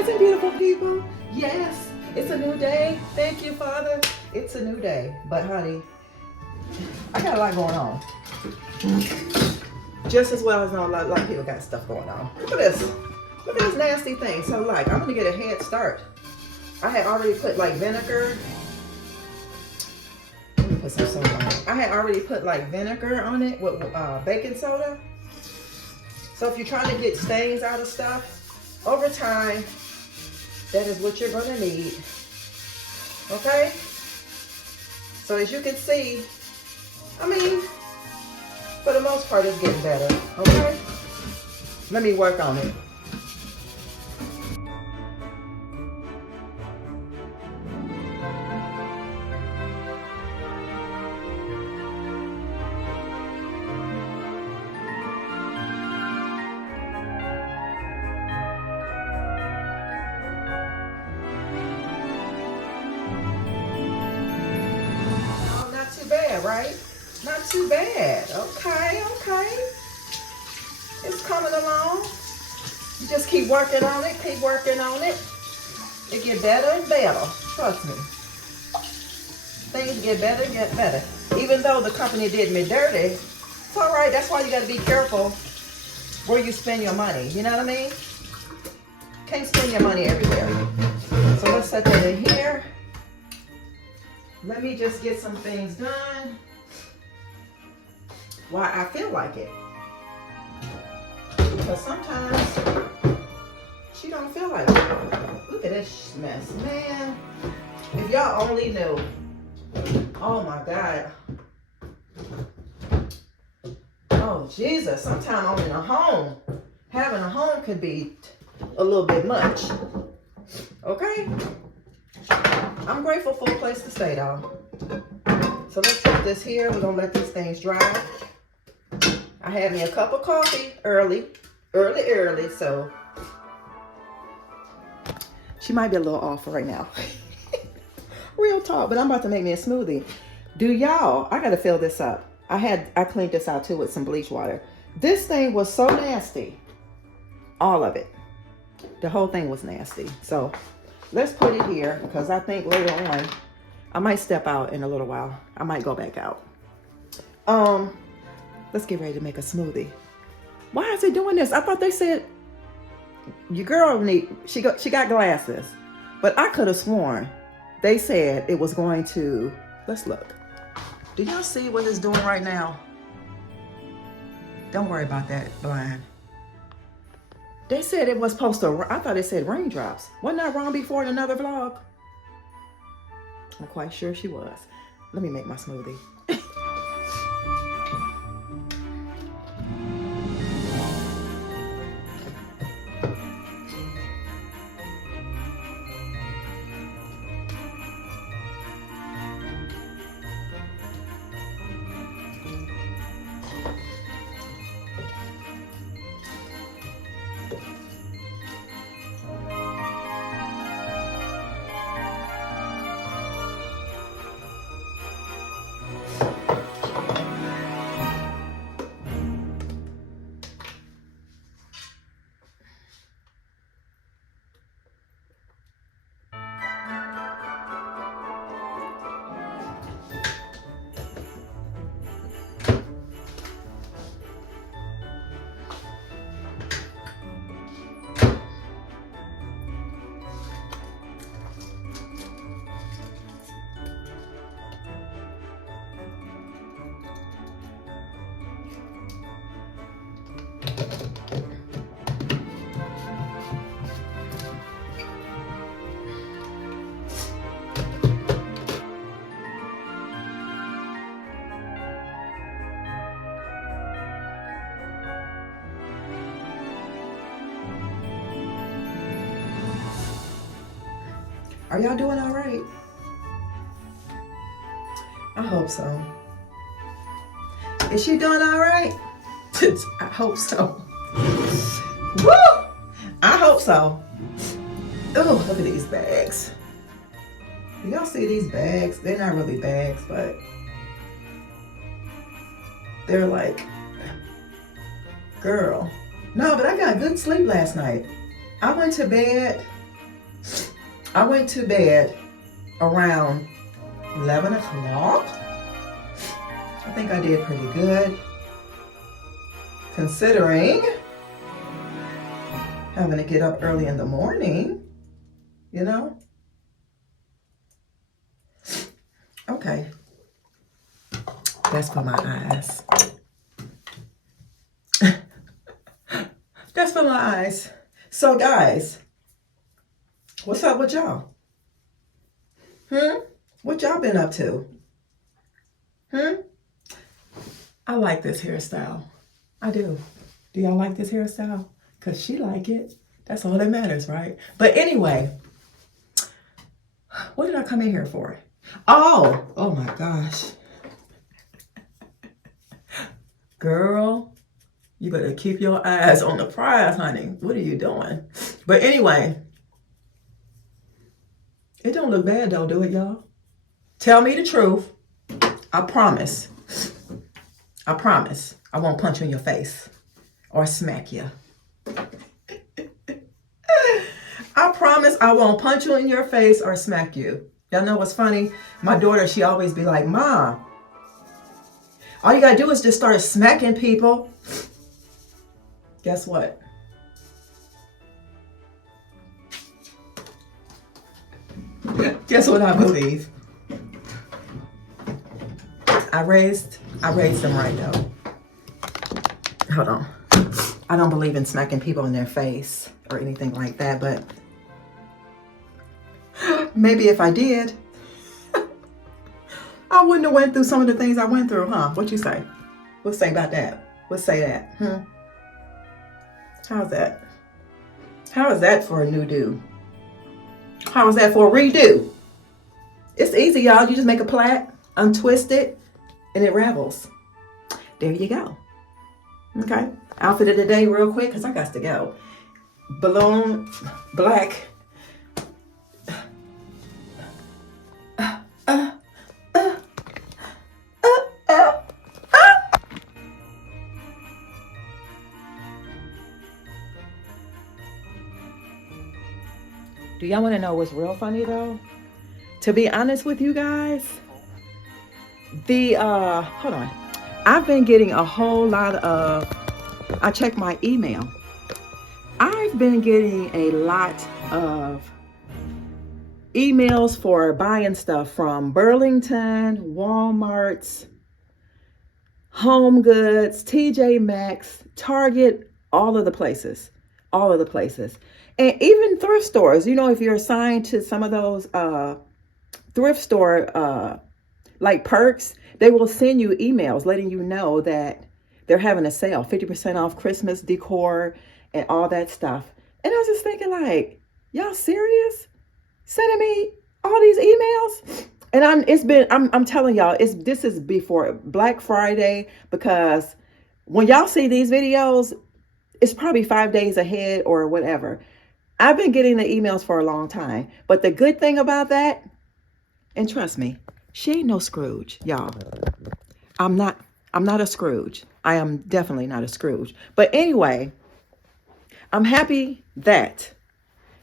rising, beautiful people. Yes, it's a new day. Thank you, Father. It's a new day. But honey, I got a lot going on. Just as well as a lot of people got stuff going on. Look at this. Look at this nasty thing. So like, I'm gonna get a head start. I had already put like vinegar. Let me put some soda on it. I had already put like vinegar on it with baking soda. So if you're trying to get stains out of stuff, over time, that is what you're gonna need. Okay? So as you can see, I mean, for the most part, it's getting better. Okay? Let me work on it. Right? Not too bad. Okay, okay. It's coming along. You just keep working on it, keep working on it. It get better and better. Trust me. Things get better and get better. Even though the company did me dirty, it's all right. That's why you got to be careful where you spend your money. You know what I mean? Can't spend your money everywhere. So let's set that in here. Let me just get some things done while I feel like it. Because sometimes she don't feel like it. Look at this mess, man. If y'all only knew. Oh my God. Oh Jesus, sometimes I'm in a home. Having a home could be a little bit much. Okay? I'm grateful for a place to stay though. So let's put this here. We're gonna let these things dry. I had me a cup of coffee early, so she might be a little off right now. Real talk, but I'm about to make me a smoothie. Do y'all, I gotta fill this up. I cleaned this out too with some bleach water. This thing was so nasty. All of it. The whole thing was nasty. So let's put it here because I think later on, I might step out in a little while. I might go back out. Let's get ready to make a smoothie. Why is it doing this? I thought they said your girl she got glasses, but I could have sworn they said it was going to. Let's look. Do y'all see what it's doing right now? Don't worry about that, blind. They said it was supposed to, I thought it said raindrops. Wasn't that wrong before in another vlog? I'm quite sure she was. Let me make my smoothie. Are y'all doing all right? I hope so. Is she doing all right? I hope so. Woo! I hope so. Oh, look at these bags. Do y'all see these bags? They're not really bags, but they're like, girl. No, but I got good sleep last night. I went to bed I went to bed around 11 o'clock. I think I did pretty good, considering having to get up early in the morning, you know? Okay. That's for my eyes. That's for my eyes. So guys, what's up with y'all? What y'all been up to? I like this hairstyle. I do. Do y'all like this hairstyle? Because she like it. That's all that matters, right? But anyway, what did I come in here for? Oh my gosh. Girl, you better keep your eyes on the prize, honey. What are you doing? But anyway, it don't look bad though, do it, y'all? Tell me the truth. I promise. I promise I won't punch you in your face or smack you. I promise I won't punch you in your face or smack you. Y'all know what's funny? My daughter, she always be like, Mom, all you gotta do is just start smacking people. Guess what? Guess what I believe? I raised them right though. Hold on. I don't believe in smacking people in their face or anything like that, but maybe if I did, I wouldn't have went through some of the things I went through, huh? What you say? We'll say about that. We'll say that. How's that? How is that for a new do? How is that for a redo? It's easy, y'all. You just make a plait, untwist it, and it ravels. There you go. Okay. Outfit of the day real quick, because I got to go. Balloon, black. Do y'all want to know what's real funny though? To be honest with you guys, hold on. I've been getting a whole lot of, I checked my email. I've been getting a lot of emails for buying stuff from Burlington, Walmart's, Home Goods, TJ Maxx, Target, all of the places. And even thrift stores, you know, if you're assigned to some of those thrift store like perks, they will send you emails letting you know that they're having a sale, 50% off Christmas decor and all that stuff. And I was just thinking like, y'all serious? Sending me all these emails? And I'm telling y'all, this is before Black Friday, because when y'all see these videos, it's probably 5 days ahead or whatever. I've been getting the emails for a long time. But the good thing about that, and trust me, she ain't no Scrooge, y'all. I'm not a Scrooge. I am definitely not a Scrooge. But anyway, I'm happy that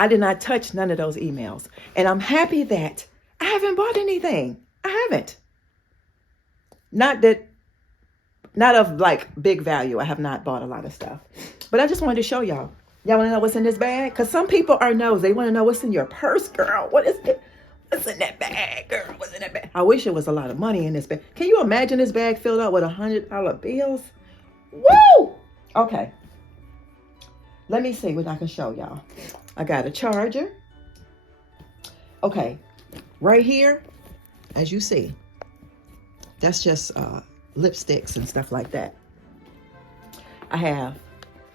I did not touch none of those emails. And I'm happy that I haven't bought anything. I haven't. Not of like big value. I have not bought a lot of stuff. But I just wanted to show y'all. Y'all want to know what's in this bag? Because some people are nosy. They want to know what's in your purse, girl. What is it? What's in that bag, girl? What's in that bag? I wish there was a lot of money in this bag. Can you imagine this bag filled up with $100 bills? Woo! Okay. Let me see what I can show y'all. I got a charger. Okay. Right here, as you see, that's just lipsticks and stuff like that. I have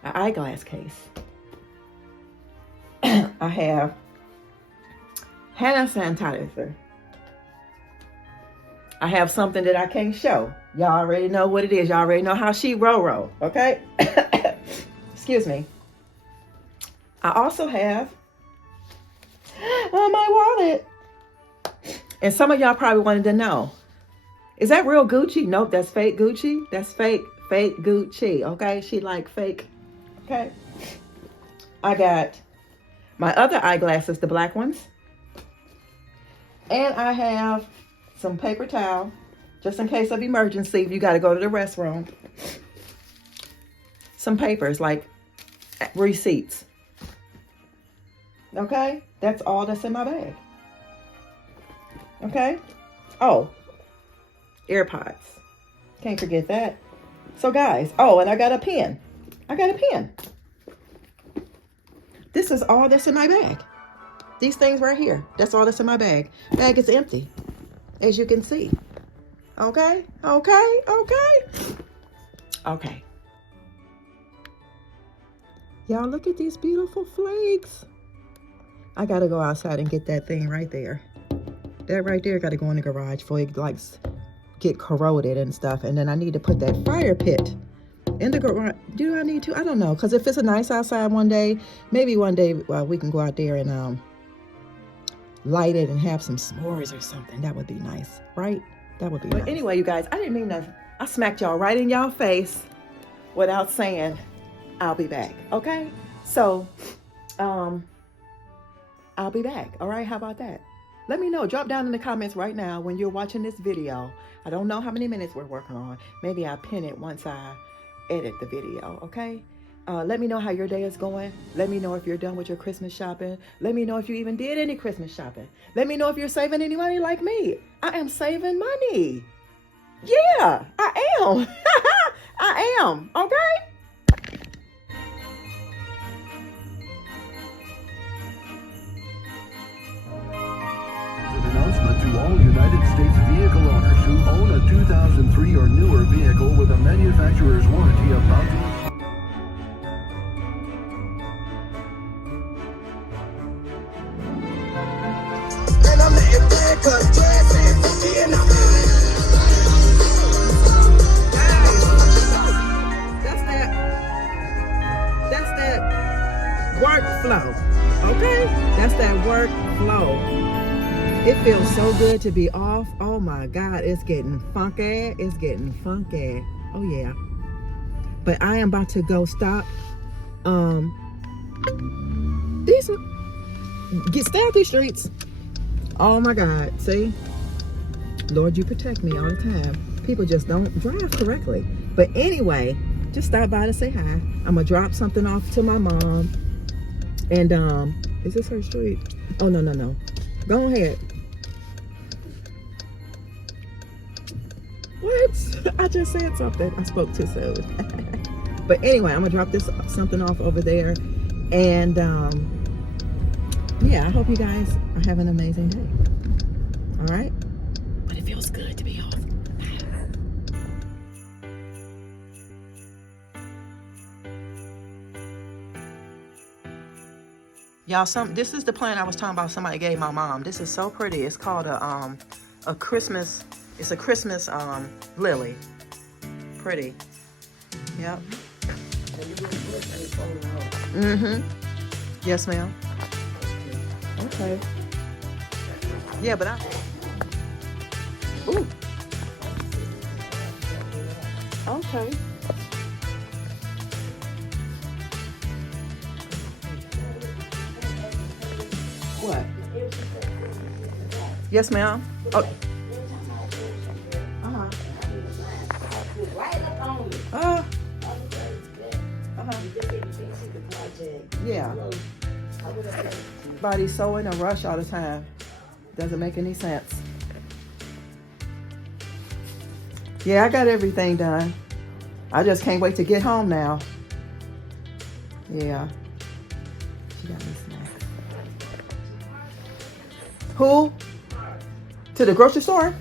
an eyeglass case. I have hand sanitizer. I have something that I can't show. Y'all already know what it is. Y'all already know how she roll, okay? Excuse me. I also have my wallet. And some of y'all probably wanted to know, is that real Gucci? Nope, that's fake Gucci. That's fake Gucci, okay? She like fake, okay? I got my other eyeglasses, the black ones. And I have some paper towel, just in case of emergency, if you got to go to the restroom. Some papers, like receipts. Okay? That's all that's in my bag. Okay? Oh, AirPods. Can't forget that. So guys, oh, and I got a pen. I got a pen. This is all that's in my bag. These things right here. That's all that's in my bag. Bag is empty, as you can see. Okay? Okay? Okay? Okay. Y'all, look at these beautiful flakes. I gotta go outside and get that thing right there. That right there gotta go in the garage before it like get corroded and stuff. And then I need to put that fire pit in the garage. Do I need to? I don't know. Because if it's a nice outside one day, maybe one day we can go out there and light it and have some s'mores or something. That would be nice, right? That would be nice. But anyway, you guys, I didn't mean to. I smacked y'all right in y'all face without saying I'll be back. Okay? So, I'll be back. All right? How about that? Let me know. Drop down in the comments right now when you're watching this video. I don't know how many minutes we're working on. Maybe I'll pin it once I edit the video, okay? Let me know how your day is going. Let me know if you're done with your Christmas shopping. Let me know if you even did any Christmas shopping. Let me know if you're saving any money like me. I am saving money. Yeah, I am. I am, okay? To all United States vehicle owners who own a 2003 or newer vehicle with a manufacturer's warranty about to... And I'm letting back up, dressing, and I'm... That's that workflow, okay? That's that workflow. It feels so good to be off. Oh my God, it's getting funky. It's getting funky. Oh yeah. But I am about to go stop. Stay out these streets. Oh my God, see? Lord, you protect me all the time. People just don't drive correctly. But anyway, just stop by to say hi. I'm gonna drop something off to my mom. And is this her street? Oh no. Go ahead. What? I just said something. I spoke too soon. But anyway, I'm gonna drop this something off over there. And yeah, I hope you guys are having an amazing day. All right? But it feels good to be off. Y'all, this is the plant I was talking about somebody gave my mom. This is so pretty. It's called a Christmas, it's a Christmas lily. Pretty. Yep. Mm-hmm. Yes, ma'am. Okay. Yeah, but ooh. Okay. What? Yes, ma'am. Oh. Yeah. Everybody's so in a rush all the time. Doesn't make any sense. Yeah, I got everything done. I just can't wait to get home now. Yeah. She got me snacks. Who? To the grocery store?